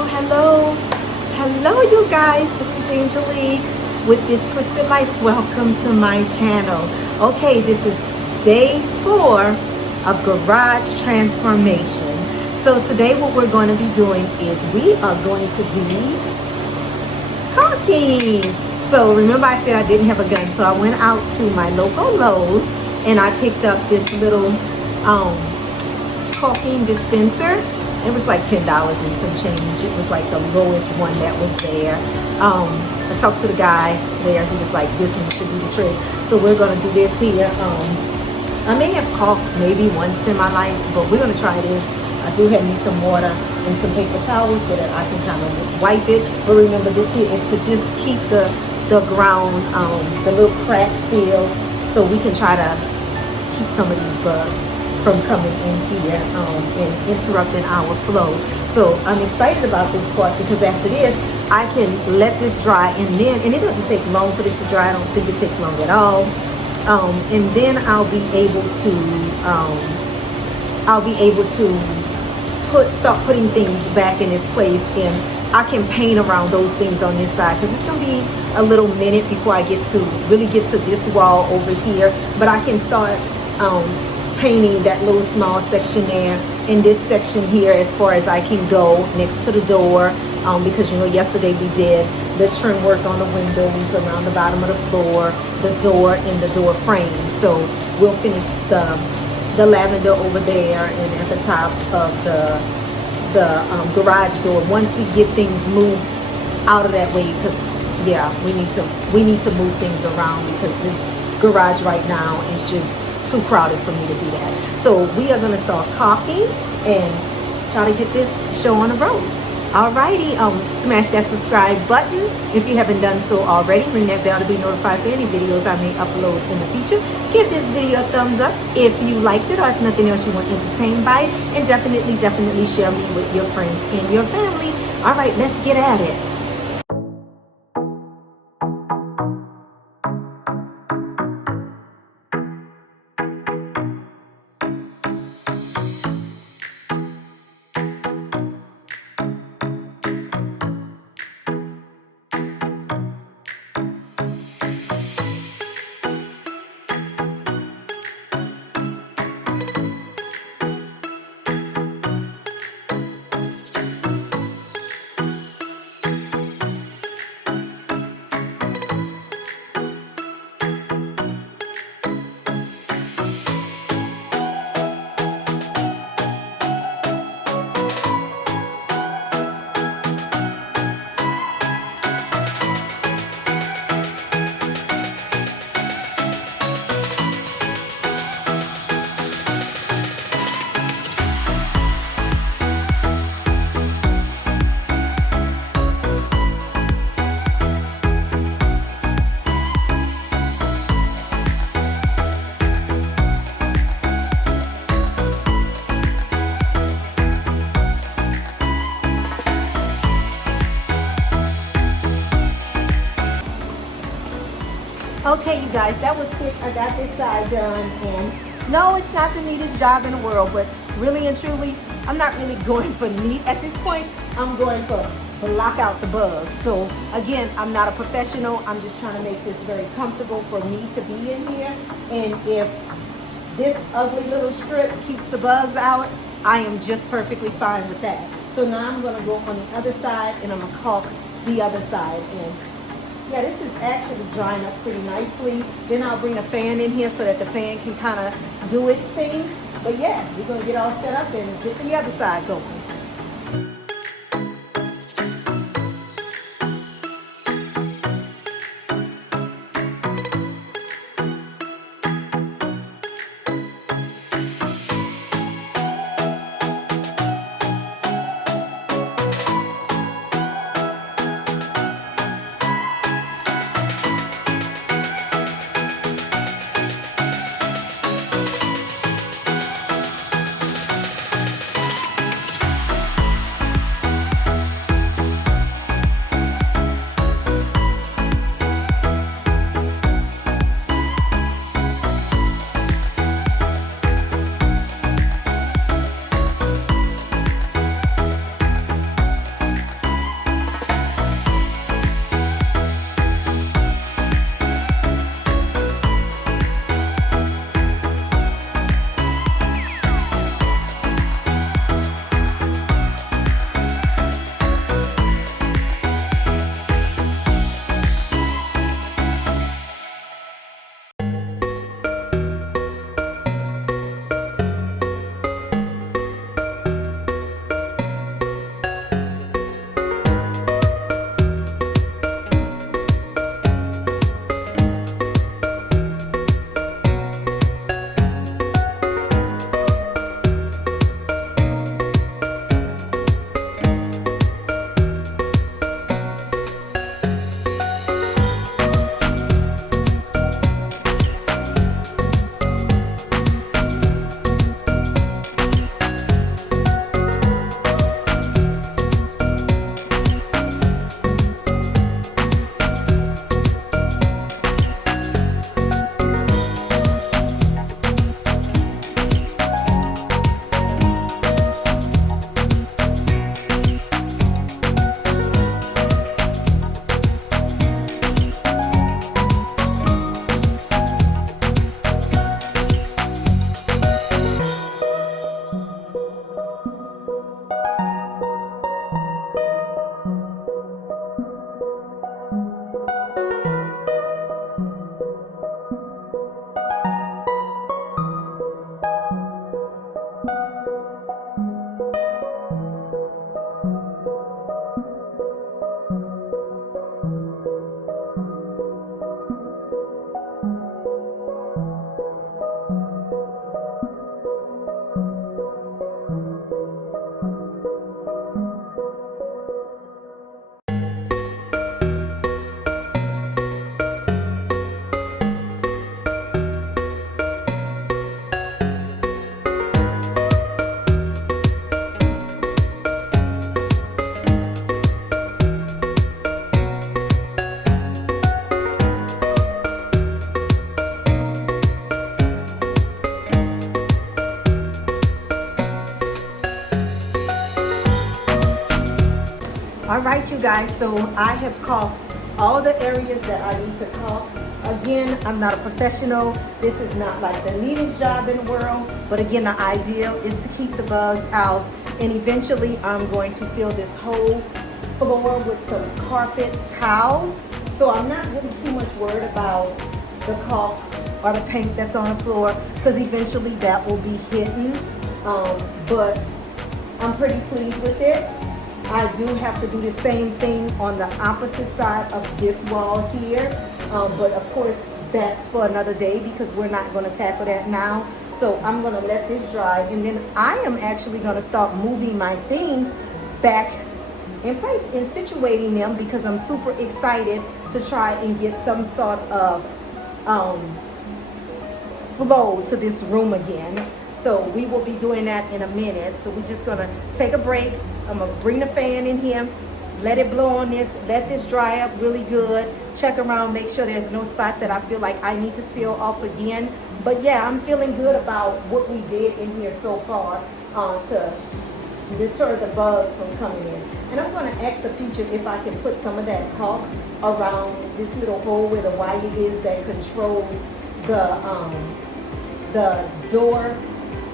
hello. Hello, you guys. This is Angelique with This Twisted Life. Welcome to my channel. Okay, this is day 4 of garage transformation. So today what we're going to be doing is we are going to be caulking. So remember I said I didn't have a gun, so I went out to my local Lowe's and I picked up this little caulking dispenser. It was like $10 and some change. It was like the lowest one that was there. I talked to the guy there. He was like, this one should do the trick. So we're going to do this here. I may have caulked maybe once in my life, but we're going to try this. I do have me some water and some paper towels so that I can kind of wipe it. But remember, this here is to just keep the ground, the little crack sealed, so we can try to keep some of these bugs from coming in here and interrupting our flow. So I'm excited about this part because after this I can let this dry, and it doesn't take long for this to dry. I don't think it takes long at all. And then I'll be able to start putting things back in its place, and I can paint around those things on this side because it's gonna be a little minute before I really get to this wall over here. But I can start painting that little small section there in this section here as far as I can go next to the door, because yesterday we did the trim work on the windows around the bottom of the floor, the door, and the door frame. So we'll finish the lavender over there and at the top of the garage door once we get things moved out of that way, because yeah, we need to move things around because this garage right now is just too crowded for me to do that. So we are going to start caulking and try to get this show on the road. Alrighty, smash that subscribe button if you haven't done so already. Ring that bell to be notified for any videos I may upload in the future. Give this video a thumbs up if you liked it, or if nothing else you want entertained by it. And definitely share me with your friends and your family. Alright, let's get at it. Okay, you guys, that was quick. I got this side done, and no, it's not the neatest job in the world, but really and truly, I'm not really going for neat at this point. I'm going for block out the bugs. So again, I'm not a professional. I'm just trying to make this very comfortable for me to be in here. And if this ugly little strip keeps the bugs out, I am just perfectly fine with that. So now I'm going to go on the other side, and I'm going to caulk the other side. And yeah, this is actually drying up pretty nicely. Then I'll bring a fan in here so that the fan can kind of do its thing. But yeah, we're going to get all set up and get the other side going. All right, you guys, so I have caulked all the areas that I need to caulk. Again, I'm not a professional. This is not like the neatest job in the world, but again, the idea is to keep the bugs out. And eventually, I'm going to fill this whole floor with some carpet towels. So I'm not really too much worried about the caulk or the paint that's on the floor, because eventually that will be hidden. But I'm pretty pleased with it. I do have to do the same thing on the opposite side of this wall here. But of course, that's for another day because we're not going to tackle that now. So I'm going to let this dry, and then I am actually going to start moving my things back in place and situating them, because I'm super excited to try and get some sort of flow to this room again. So we will be doing that in a minute. So we're just gonna take a break. I'm gonna bring the fan in here, let it blow on this, let this dry up really good, check around, make sure there's no spots that I feel like I need to seal off again. But yeah, I'm feeling good about what we did in here so far to deter the bugs from coming in. And I'm gonna ask the future if I can put some of that caulk around this little hole where the wire is that controls the door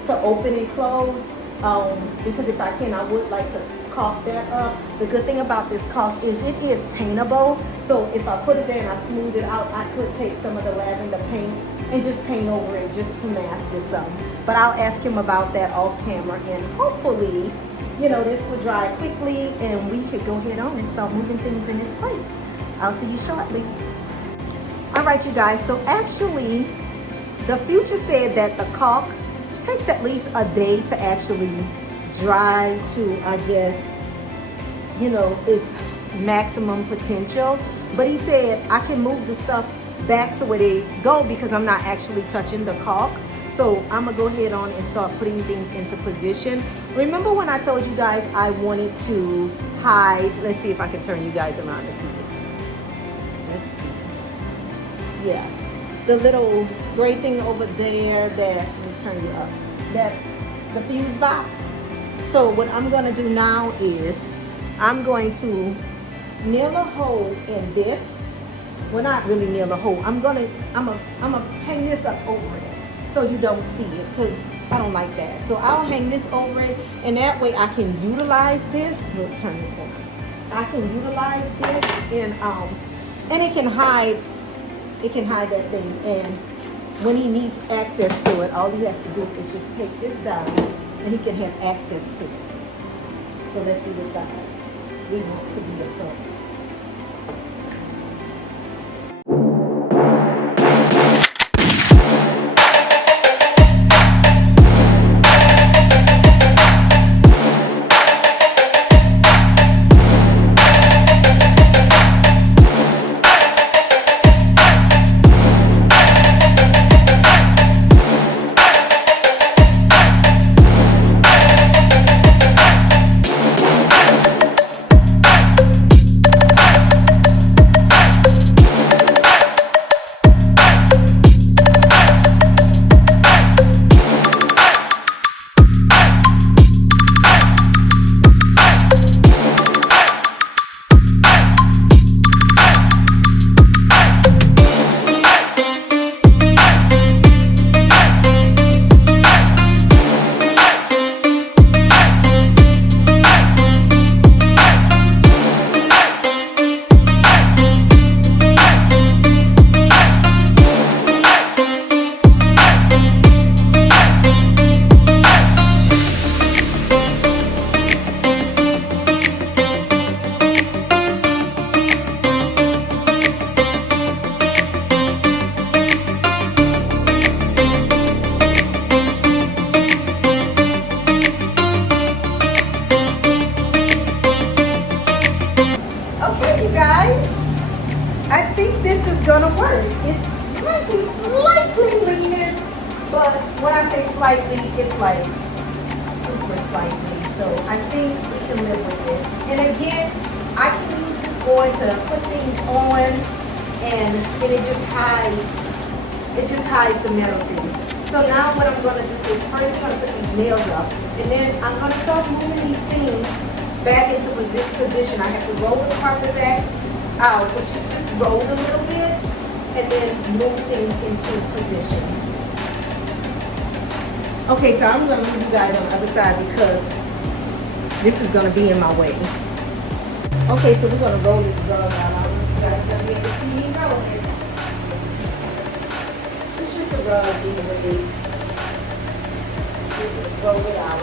to open and close, because if I can, I would like to caulk that up. The good thing about this caulk is it is paintable, so if I put it there and I smooth it out, I could take some of the lavender paint and just paint over it just to mask it some. But I'll ask him about that off camera, and hopefully, you know, this will dry quickly and we could go ahead on and start moving things in this place. I'll see you shortly. All right, you guys, so actually, the future said that the caulk takes at least a day to actually dry to, I guess, you know, its maximum potential. But he said I can move the stuff back to where they go because I'm not actually touching the caulk. So I'm gonna go ahead on and start putting things into position. Remember when I told you guys I wanted to hide, let's see if I can turn you guys around to see it. Let's see. Yeah. The little gray thing over there that, let me turn you up, that the fuse box. So what I'm gonna do now is I'm going to nail a hole in this. Well, not really nail a hole. I'm gonna hang this up over it so you don't see it, because I don't like that. So I'll hang this over it, and that way I can utilize this. Look, turn this on. I can utilize this, and it can hide. It can hide that thing, and when he needs access to it, all he has to do is just take this down, and he can have access to it. So let's see this side. We want to be the front. Gonna work. It might be slightly leaning, but when I say slightly, it's like super slightly. So I think we can live with it. And again, I can use this board to put things on, and it just hides the metal thing. So now what I'm gonna do is first I'm gonna put these nails up, and then I'm gonna start moving these things back into position. I have to roll the carpet back out, which is just roll a little bit, and then move things into position. Okay, so I'm going to move you guys on the other side because this is going to be in my way. Okay, so we're going to roll this rug out. I don't know if you guys are going to be able to see me roll it. It's just a rug being released. We just roll it out.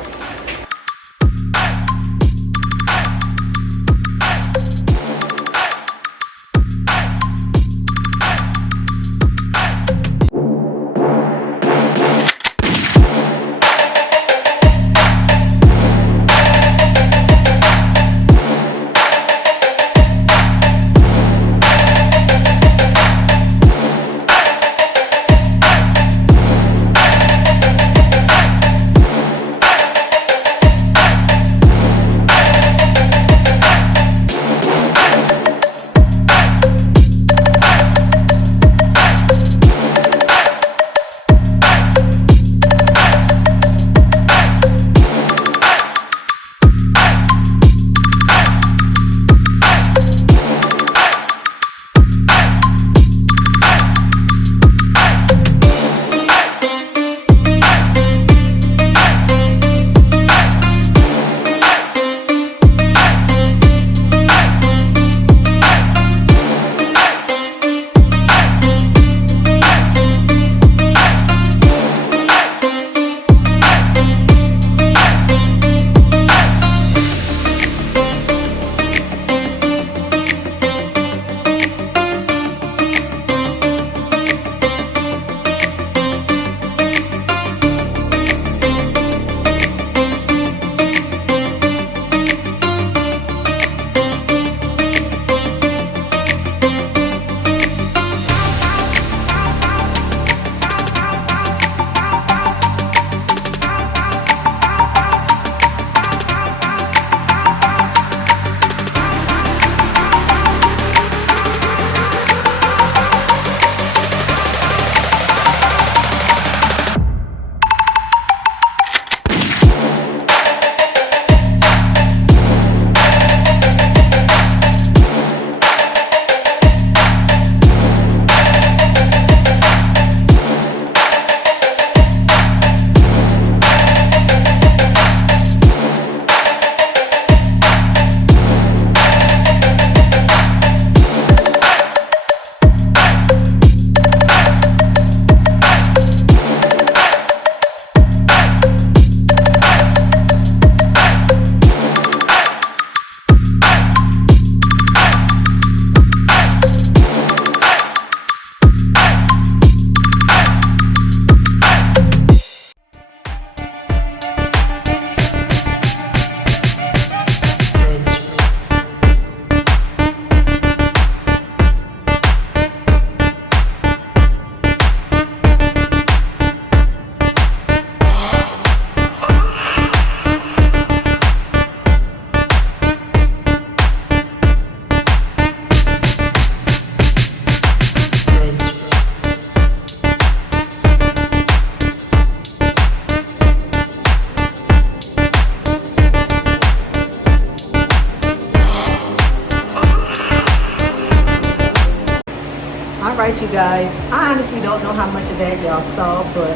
Alright you guys, I honestly don't know how much of that y'all saw, but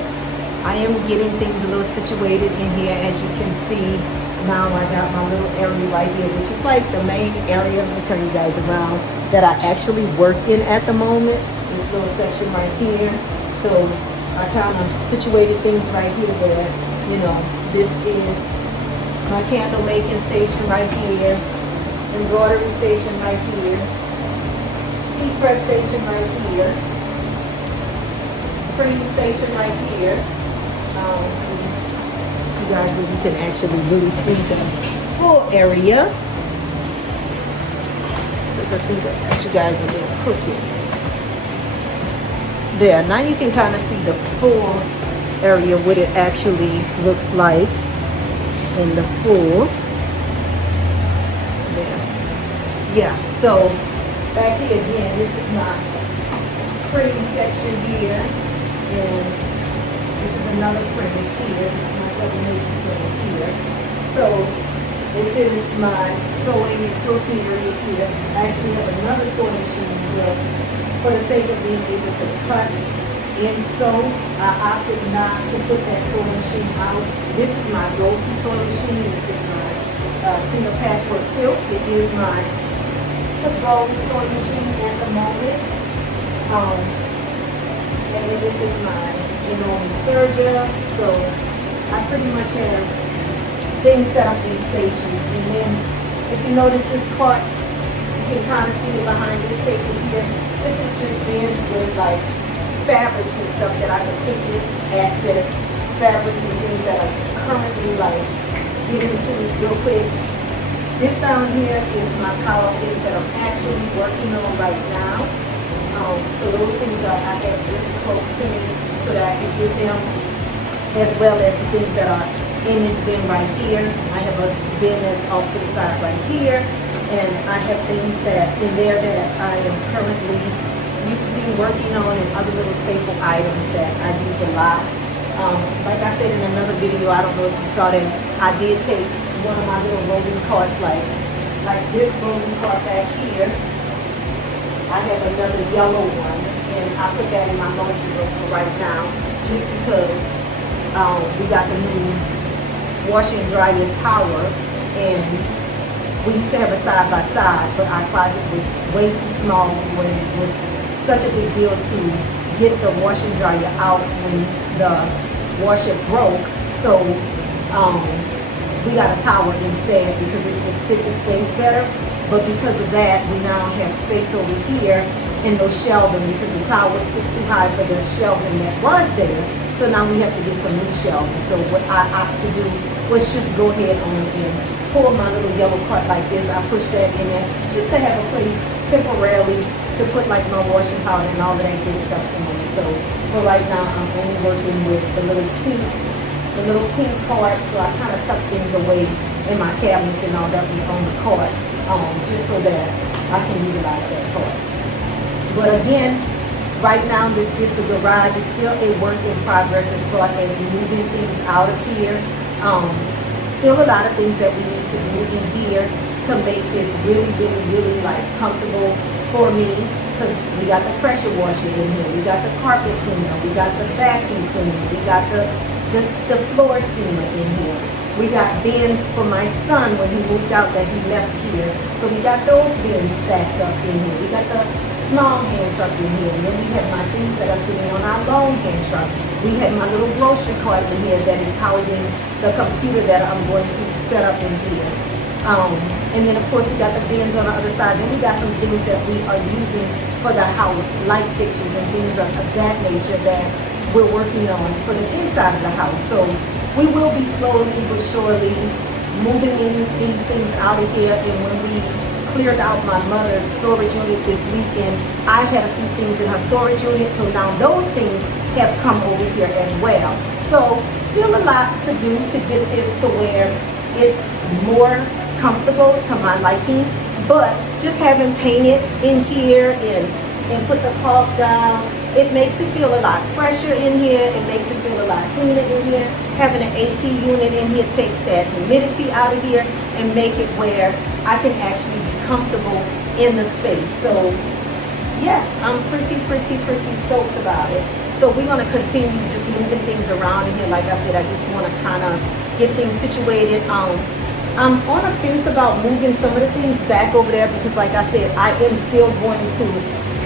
I am getting things a little situated in here. As you can see, now I got my little area right here, which is like the main area, let me turn you guys around, that I actually work in at the moment. This little section right here. So I kind of situated things right here where, you know, this is my candle making station right here, embroidery station right here, heat press station right here, printing station right here. You guys, where you can actually really see the full area, because I think I got you guys a little crooked. There, now you can kind of see the full area, what it actually looks like in the full. There. Yeah, so back here again, this is my printing section here, and this is another printer here. This is my sublimation printer here. So This is my sewing and quilting area here. I actually have another sewing machine here. For the sake of being able to cut and sew, I opted not to put that sewing machine out. This is my go-to sewing machine. This is my single patchwork quilt. It is my to-go sewing machine at the moment. And then this is my Genome Sergia. So I pretty much have things set up in stations. And then if you notice this part, you can kind of see it behind this table here. This is just bins with like fabrics and stuff that I can quickly access. Fabrics and things that are currently like get into real quick. This down here is my pile of things that I'm actually working on right now. So those things I have really close to me so that I can get them, as well as the things that are in this bin right here. I have a bin that's off to the side right here, and I have things that in there that I am currently using, working on, and other little staple items that I use a lot. Like I said in another video, I don't know if you saw that, I did take one of my little rolling carts, like this rolling cart back here. I have another yellow one, and I put that in my laundry room for right now, just because we got the new wash and dryer tower, and we used to have a side by side, but our closet was way too small when it was such a big deal to get the wash and dryer out when the washer broke. So we got a tower instead because it fit the space better. But because of that, we now have space over here in those shelving because the tower sit too high for the shelving that was there. So now we have to get some new shelving. So what I opt to do was just go ahead on and pull my little yellow cart like this. I push that in there just to have a place temporarily to put like my washing powder and all of that good stuff in there. So for right now, I'm only working with the little pink cart. So I kind of tuck things away in my cabinets and all that was on the cart, just so that I can utilize that cart. But again, right now, this is the garage. It's still a work in progress as far as moving things out of here. Still a lot of things that we need to do in here to make this really, really, really like comfortable for me. Because we got the pressure washer in here. We got the carpet cleaner. We got the vacuum cleaner. We got the floor steamer in here. We got bins for my son when he moved out that he left here. So we got those bins stacked up in here. We got the small hand truck in here. And then we have my things that are sitting on our long hand truck. We have my little grocery cart in here that is housing the computer that I'm going to set up in here. And then of course we got the bins on the other side. Then we got some things that we are using for the house, light fixtures and things of that nature that we're working on for the inside of the house. So we will be slowly but surely moving these things out of here. And when we cleared out my mother's storage unit this weekend, I had a few things in her storage unit. So now those things have come over here as well. So still a lot to do to get this to where it's more comfortable to my liking. But just having painted in here and put the caulk down, it makes it feel a lot fresher in here. It makes it feel a lot cleaner in here. Having an AC unit in here takes that humidity out of here and make it where I can actually be comfortable in the space. So yeah, I'm pretty stoked about it. So we're going to continue just moving things around in here. Like I said, I just want to kind of get things situated. I'm on a fence about moving some of the things back over there because like I said, I am still going to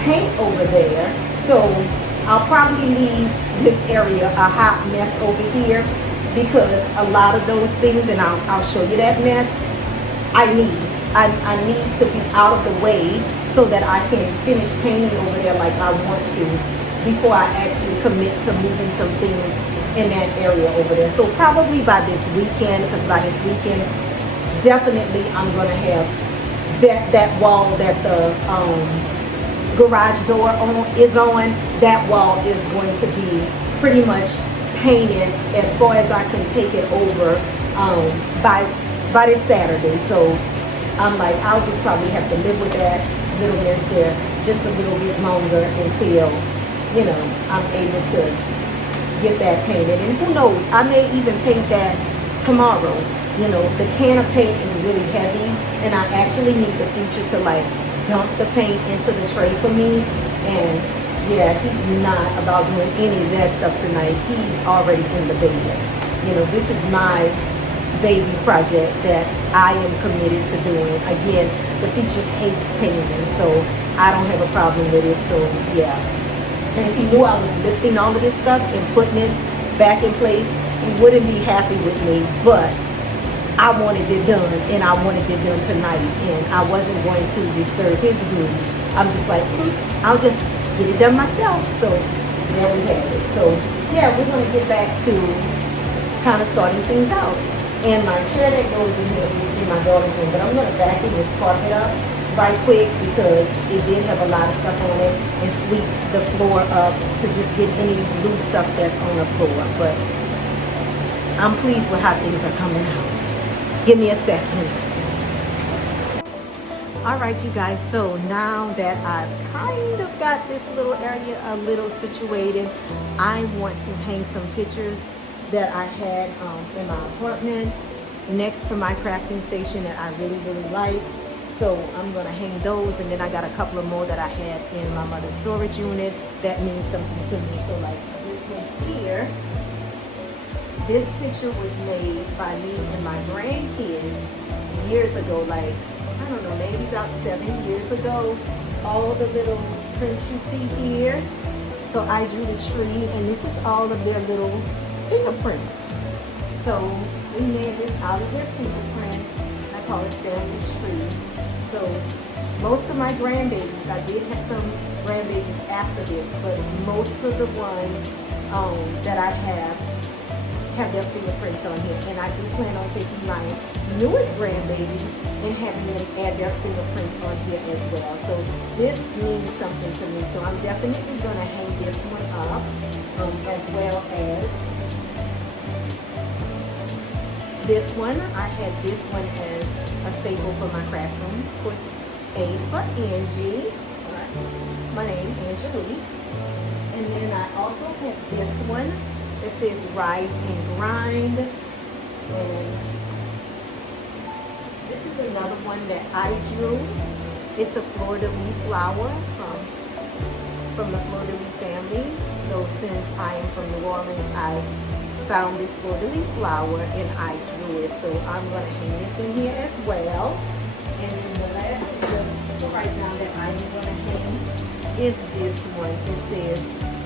paint over there. So I'll probably leave this area a hot mess over here because a lot of those things, and I'll show you that mess, I need to be out of the way so that I can finish painting over there like I want to before I actually commit to moving some things in that area over there. So probably by this weekend, because by this weekend, definitely I'm going to have that wall that the garage door is on. That wall is going to be pretty much painted as far as I can take it over by this Saturday. So I'm like, I'll just probably have to live with that little mess there just a little bit longer until, you know, I'm able to get that painted. And who knows, I may even paint that tomorrow. You know, the can of paint is really heavy, and I actually need the feature to like dump the paint into the tray for me. And yeah, he's not about doing any of that stuff tonight. He's already in the bed. You know, this is my baby project that I am committed to doing. Again, the feature hates painting, so I don't have a problem with it. So yeah. And if he knew I was lifting all of this stuff and putting it back in place, he wouldn't be happy with me. But I wanted it done, and I wanted it done tonight, and I wasn't going to disturb his groove. I'm just like, I'll just get it done myself. So there we have it. So yeah, we're going to get back to kind of sorting things out. And my chair that goes in here is in my daughter's room, but I'm going to vacuum this carpet up right quick because it did have a lot of stuff on it, and sweep the floor up to just get any loose stuff that's on the floor. But I'm pleased with how things are coming out. Give me a second. All right, you guys, so now that I've kind of got this little area a little situated, I want to hang some pictures that I had in my apartment next to my crafting station that I really, really like. So I'm gonna hang those, and then I got a couple of more that I had in my mother's storage unit that means something to me. So like this one here, this picture was made by me and my grandkids years ago, like, I don't know, maybe about 7 years ago. All the little prints you see here. So I drew the tree, and this is all of their little fingerprints. So we made this out of their fingerprints. I call it family tree. So most of my grandbabies, I did have some grandbabies after this, but most of the ones that I have their fingerprints on here. And I do plan on taking my newest grandbabies and having them add their fingerprints on here as well. So this means something to me. So I'm definitely going to hang this one up as well as this one. I had this one as a staple for my craft room. Of course, A for Angie, my name, Angelique. And then I also have this one that says Rise and Grind. And this is another one that I drew. It's a fleur-de-lis flower from the fleur-de-lis family. So since I am from New Orleans, I found this fleur-de-lis flower and I drew it. So I'm going to hang this in here as well. And then the last picture right now that I'm going to hang is this one. It says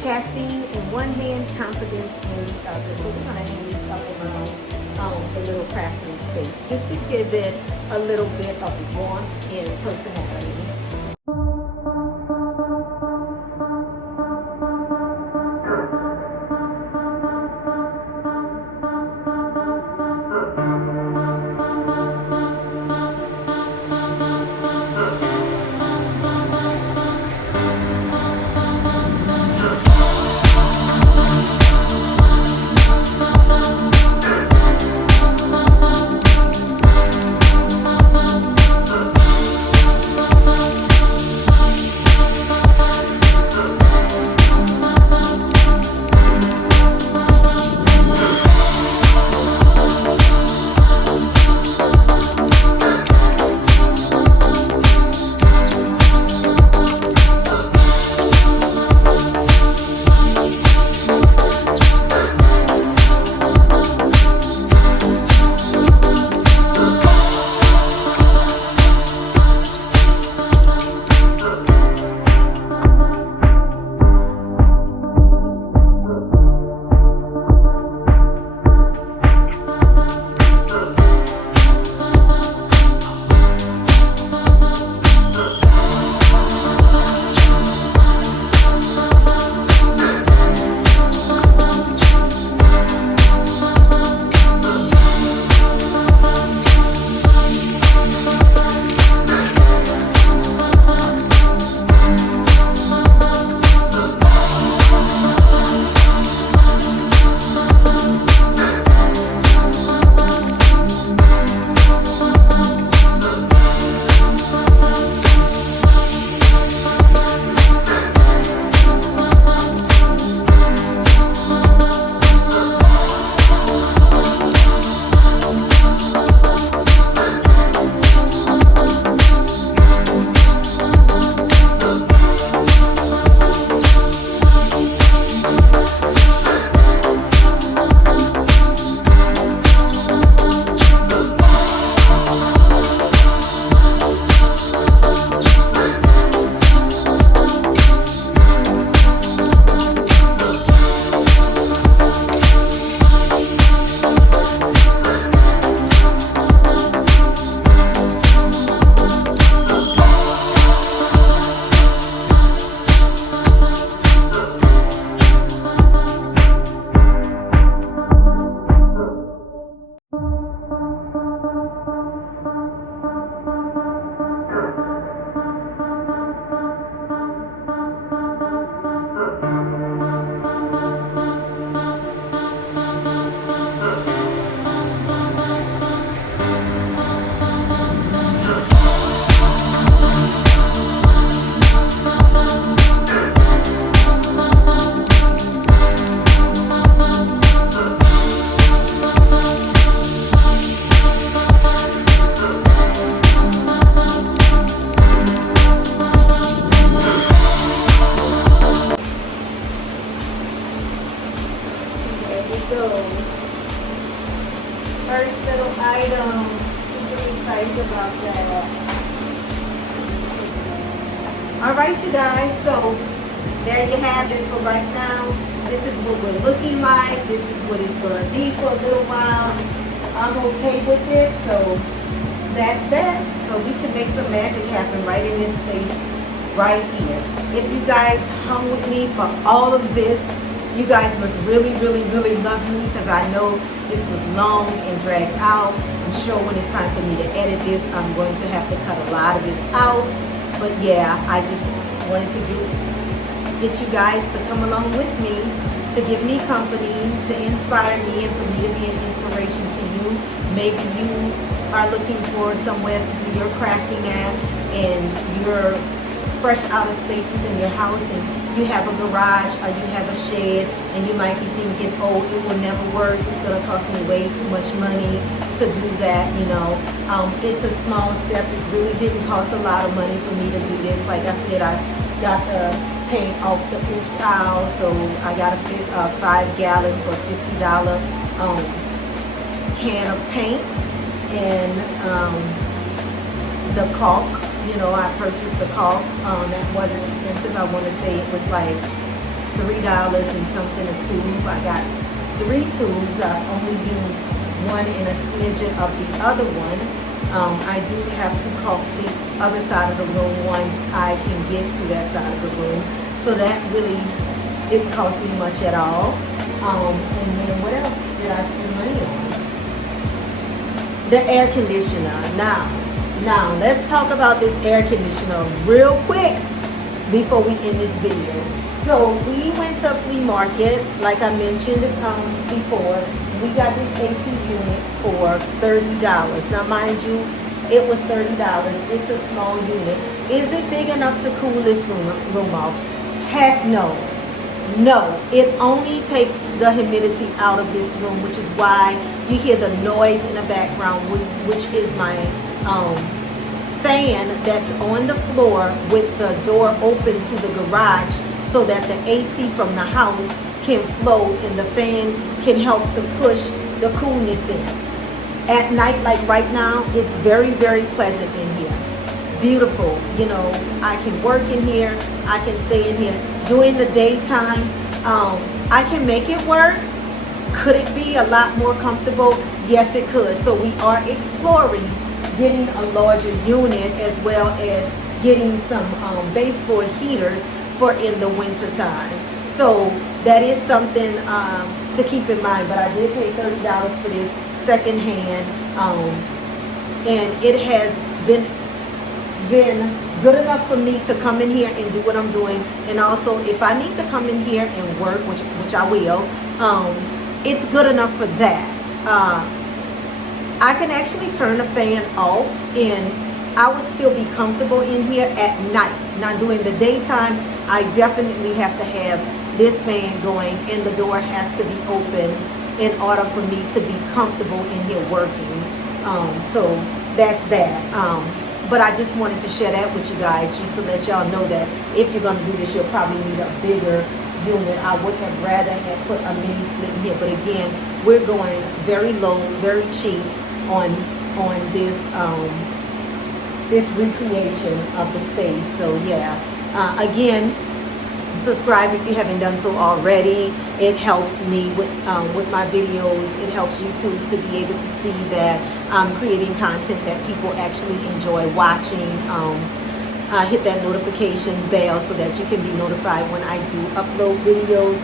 caffeine in one hand, confidence in the other. So we're going to hang these up around the little crafting space just to give it a little bit of warmth and personality. So, first little item. Super excited about that. All right, you guys. So, there you have it for right now. This is what we're looking like. This is what it's going to be for a little while. I'm okay with it. So, that's that. So, we can make some magic happen right in this space right here. If you guys hung with me for all of this, you guys must really, really, really love me, because I know this was long and dragged out. I'm sure when it's time for me to edit this, I'm going to have to cut a lot of this out. But yeah, I just wanted to get you guys to come along with me, to give me company, to inspire me, and for me to be an inspiration to you. Maybe you are looking for somewhere to do your crafting at, and you're fresh out of spaces in your house, and you have a garage or you have a shed, and you might be thinking, oh, it will never work, it's going to cost me way too much money to do that. It's a small step. It really didn't cost a lot of money for me to do this. Like I said, I got the paint off the oops aisle, so I got a 5-gallon for $50 can of paint, and the caulk. I purchased the caulk. That wasn't expensive. I want to say it was like $3 and something a tube. I got 3 tubes. I only used one and a smidgen of the other one. I do have to caulk the other side of the room once I can get to that side of the room. So that really didn't cost me much at all. And then what else did I spend money on? The air conditioner. Now, let's talk about this air conditioner real quick before we end this video. So, we went to a flea market, like I mentioned before. We got this AC unit for $30. Now, mind you, it was $30. It's a small unit. Is it big enough to cool this room off? Heck no. No, it only takes the humidity out of this room, which is why you hear the noise in the background, which is my fan that's on the floor with the door open to the garage, so that the AC from the house can flow and the fan can help to push the coolness in. At night, like right now, it's very, very pleasant in here. Beautiful. I can work in here. I can stay in here. During the daytime, I can make it work. Could it be a lot more comfortable? Yes, it could. So we are exploring getting a larger unit, as well as getting some baseboard heaters for in the winter time. So that is something to keep in mind. But I did pay $30 for this secondhand, and it has been good enough for me to come in here and do what I'm doing. And also, if I need to come in here and work, which I will, it's good enough for that. I can actually turn the fan off, and I would still be comfortable in here at night. Now, during the daytime, I definitely have to have this fan going, and the door has to be open in order for me to be comfortable in here working. So that's that. But I just wanted to share that with you guys, just to let y'all know that if you're going to do this, you'll probably need a bigger unit. I would have rather have put a mini split in here. But again, we're going very low, very cheap on this this recreation of the space. So yeah, again, subscribe if you haven't done so already. It helps me with my videos. It helps YouTube to be able to see that I'm creating content that people actually enjoy watching. Hit that notification bell so that you can be notified when I do upload videos.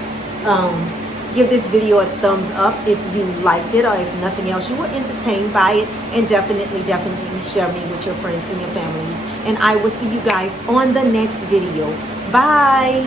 Give this video a thumbs up if you liked it, or if nothing else, you were entertained by it. And definitely share me with your friends and your families. And I will see you guys on the next video. Bye.